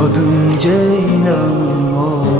Adım Ceylanım olsun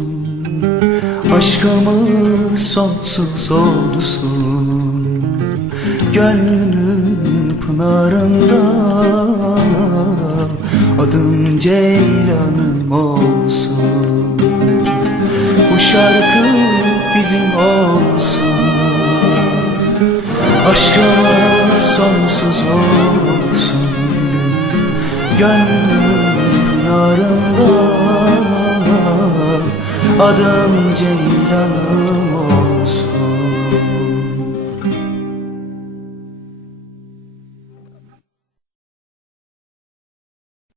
Aşkımız sonsuz olsun Gönlümün pınarında. Adım Ceylanım olsun Bu şarkı bizim olsun. Aşkımız sonsuz olsun Gönlümün pınarında Adım Ceylan'ım